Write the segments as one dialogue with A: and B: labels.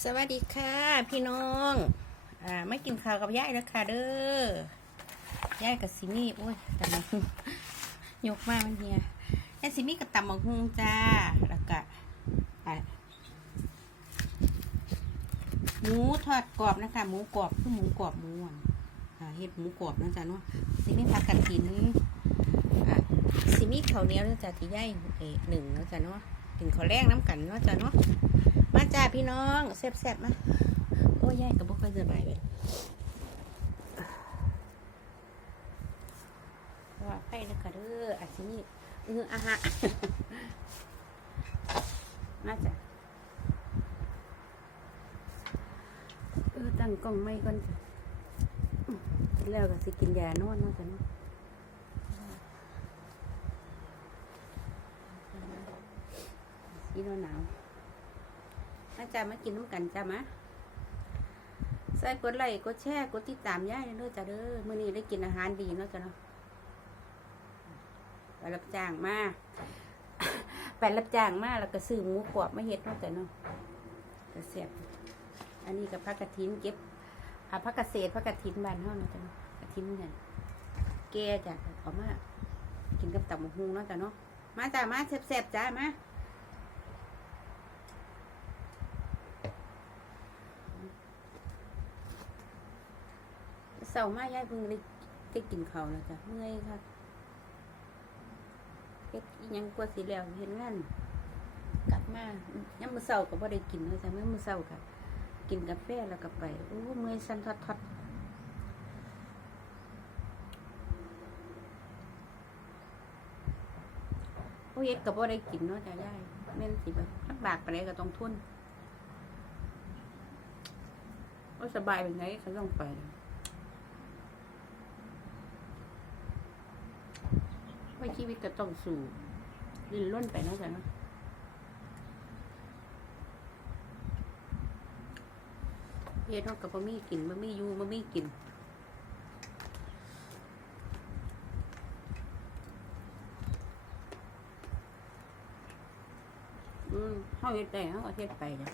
A: สวัสดีค่ะ พี่น้อง อ่าไม่กินข้าวกับยายแล้วค่ะเด้อยายกับซิมี่โอ้ยตำมังหุงยกมามันเฮียยายซิมี่กับตำมังหุงจ้า แล้วก็อ่าหมูทอดกรอบนะคะ หมูกรอบคือหมูกรอบหมูอะอ่าเห็ดหมูกรอบนะจ๊ะเนาะซิมี่ผักกระถินอ่าซิมี่ข้าวเหนียวนะจ๊ะที่ยายเอหนึ่งนะจ๊ะเนาะกินข้าวแรงน้ำกันนะจ๊ะเนาะ มาจ้าพี่น้องแซ่บๆมาโอ้ยยายกับบุกไปสบายเลยว่าไปแล้วก็เด้ออาชีพเอออาหารมาจ้ะเออตั้งกล้องไม่ก่อนจ้ะแล้วก็สิกินยานอนนาะจ้ะเนาะสีหนาว นาวมาจ้ามากินน้ำกันจ้ามาใส่กดไลค์กดแชร์กดติดตามย่ายเด้อจ้าเด้อมื้อนี้ได้กินอาหารดีเนาะจ้าเนาะไปรับจ้างมาไปรับจ้างมาแล้วก็ซื้อหมูกรอบมาเฮ็ดเนาะจ้าเนาะก็เสียบอันนี้กับผักกระถินเก็บอ่าผักกระเศษผักกระถินบ้านเฮาเนาะจ้าเนาะกระถินเนี่ยแก่จ้ะเอามากินกับตับหมูฮูเนาะจ้าเนาะมาจ้ามาแซ่บๆจ้ามา เสาร์มายายเพิ่งได้ได้กินเขาแล้วจ้ะเมื่อยค่ะเฮ็ดยังกว่าสิแล้วเห็นงานกลับมายังมือเช้าก็บ่ได้กินเลยจ้ะเมื่อมือเช้าค่ะ กินกาแฟแล้วก็ไปโอ้เมื่อยสั่นทอดๆโอ้เฮ็ดก็บ่ได้กินเนาะจ้ะยายแม่นสิแบบลำบากไปานใดก็ต้องทุนโอ้สบายเป็นไงก็ต้องไป ว่าชีวิตก็ต้องสู่ลิ้นล้นไปนะจ๊ะเนาะเฮ็ดเนากับบะมี่กินบะมี่อยู่บะมี่กินอืมเฮาเฮ็ดได้เฮาก็เฮ็ดไปเลย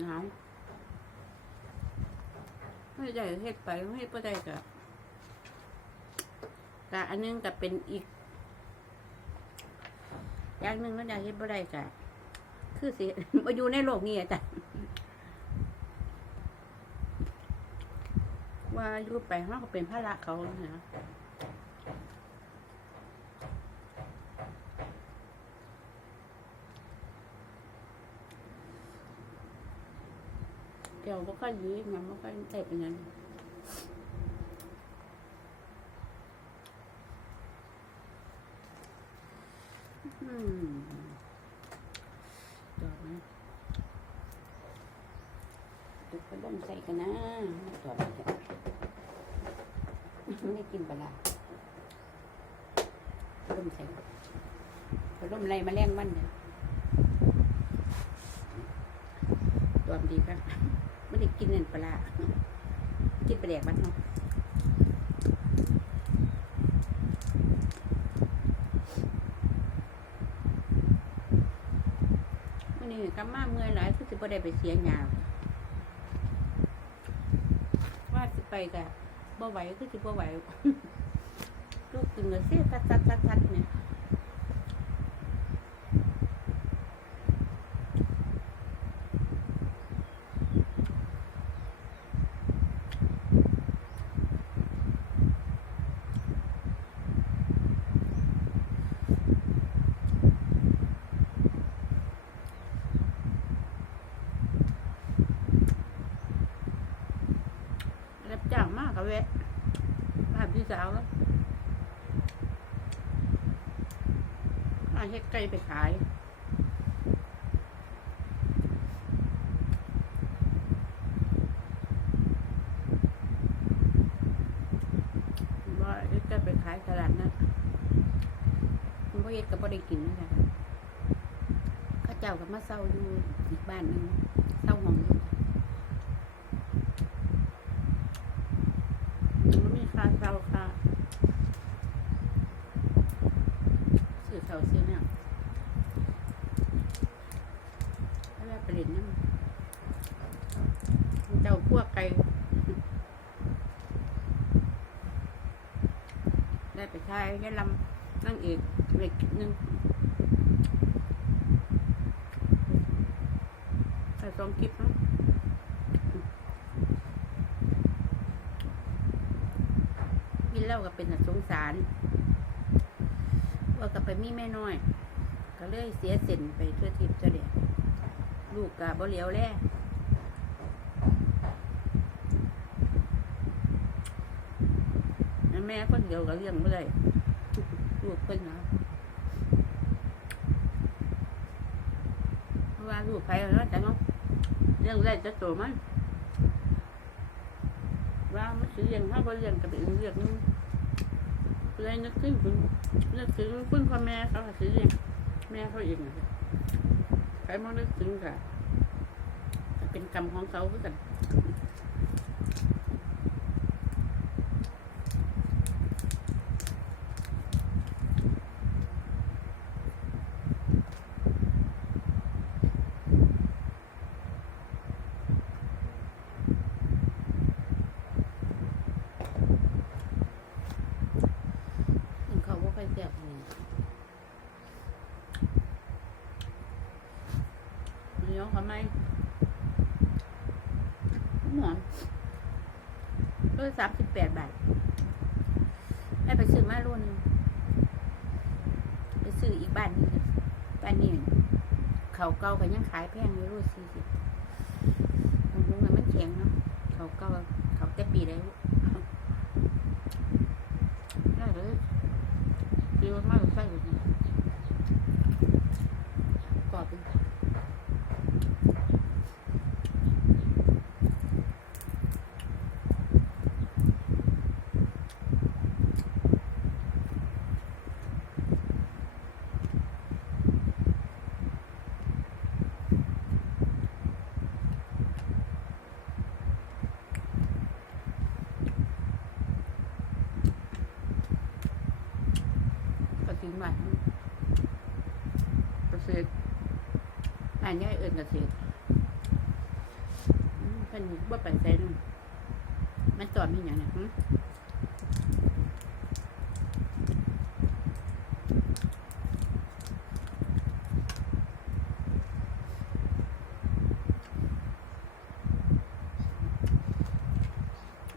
A: หนาว ไม่ได้เฮ็ดไปไม่ได้ได้ก็ก็อันนึงก็เป็นอีก อย่างนึงมันอยากเฮ็ดบ่ได้ก็คือสิมาอยู่ในโลกนี้อะจ้ะว่าอยู่ไปเฮาก็เป็นภาระเขานะ เกี่ยวบ่ค่อยยื้อมันบ่ค่อยได้เป็นหยังอืมจอดนะตุกกระด้งใส่กันนะจอดเลยไม่กินปลาร้ากระด้งใส่กระด้งอะไรมาแรงมันเนี่ยตัวมันดีครับ ไม่ได้กินเงินปลากินปลาแดกบ้านเนาะมื่นี้กำมาเมื่อยหลายคือสิบ่ได้ไปเสียหยาว่าสิไปกะบ่ไหวคือสิบ่ไหวลูกกินก็เสียทัดทัดทัดทัดเนี่ยรับจ้างมากกะแวะบ้านพี่สาวแล้วอาเฮ็ดไก่ไปขายว่าเฮ็ดไก่ไปขายตลาดนะมันบ่เฮ็ดก็บ่ได้กินนะคะข้าเจ้าก็มาเศร้าอยู่อีกบ้านหนึ่งเศร้าห้องอยู่มันมีค่าเศร้าค่ะซื้อ เขาซื้อเนี่ยแล้วไปเล่นน้ำ เจ้าพวกไก่ได้ไปทายได้ลำนั่งเอกเล็กหนึ่งใส่สองคลิปเนาะกินแล้วก็เป็นสงสาร ว่ากับไปมีแม่น้อย ก็เลยเสียเส้นไปเทื่อทิพย์เจ้าเดียลูกกะบ่เหลียวแล แม่คนเดียวก็เลี้ยงไม่ได้ลูกเพิ่นนะเพราะว่าลูกใครแล้วแต่เนาะเลี้ยงได้จะโตมันว่ามันสิเลี้ยงถ้าบ่เลี้ยงก็เป็นเรื่องนึงเลยนึกถึงคุณนึกถึงคุณพ่อแม่เขาก็สิเลี้ยงแม่เขาเองใครมานึกถึงก็เป็นกรรมของเขาคือกันเขาว่าใครเสียบเลยเลี้ยวเขาไหม หมอนก็สามสิบแปดบาทให้ไปซื้อมารุ่นงไปซื้ออีกบ้านนึงบ้านนี้เขาเก่าก็ยังขายแพงอยู่รุ่นสี่สิบมันมันแข็งเนาะเขาเก่าเขาแต่ปีได้ได้เลยดีมากใส่เลยกรอบเป็นกระถิ่นหวานเก ษตรอ่านง่ายเอินเกษตรอืมเพิ่นบ่ไปใส่นมันตอบมีหยังเนี่ย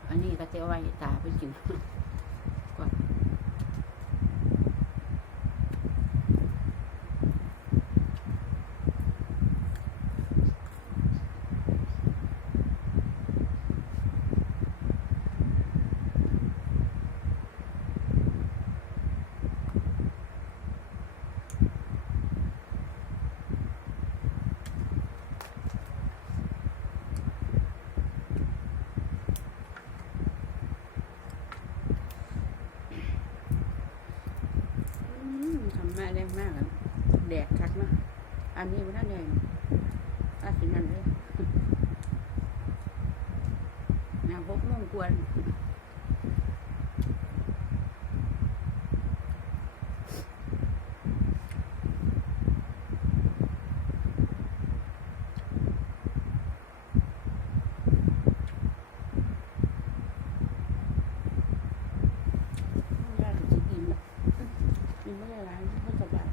A: อันนี้ก็จะไว้ตาไปกิน อืมทำมาแรงมากอะ แดดคักมากอันนี้มันน่าแดงอาสินั่นเลยนะพกโมงกวนยากจริงๆกินไม่ได้ร้านไม่สบาย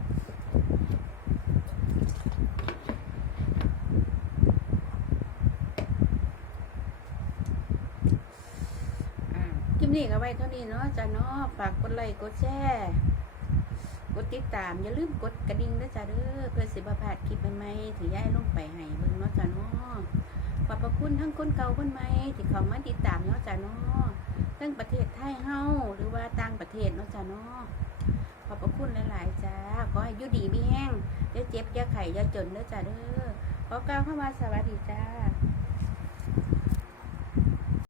A: อ่าคลิป นี้ก็ไว้เท่านี้เนาะจ้ะเนาะฝากกดไลค์กดแชร์กดติดตาม อย่าลืมกดกระดิ่งด้วยจ้ะเด้อเพื่อสิบพลาดคลิปใหม่ๆที่ย้ายลงไปให้เบิ่งเนาะจ้ะเนาะขอบพระคุณทั้งคนเก่าคนใหม่ที่เขามาติดตามเนาะจ้ะเนาะทั้งประเทศไทยเฮาหรือว่าต่างประเทศเนาะจ้ะเนาะขอบพระคุณหลายๆจ้าขอให้ยุดีมีแห้งอย่าเจ็บอย่าไข้อย่าจนเด้อจ้าเด้อขอกล่าวเข้ามาสวัสดีจ้า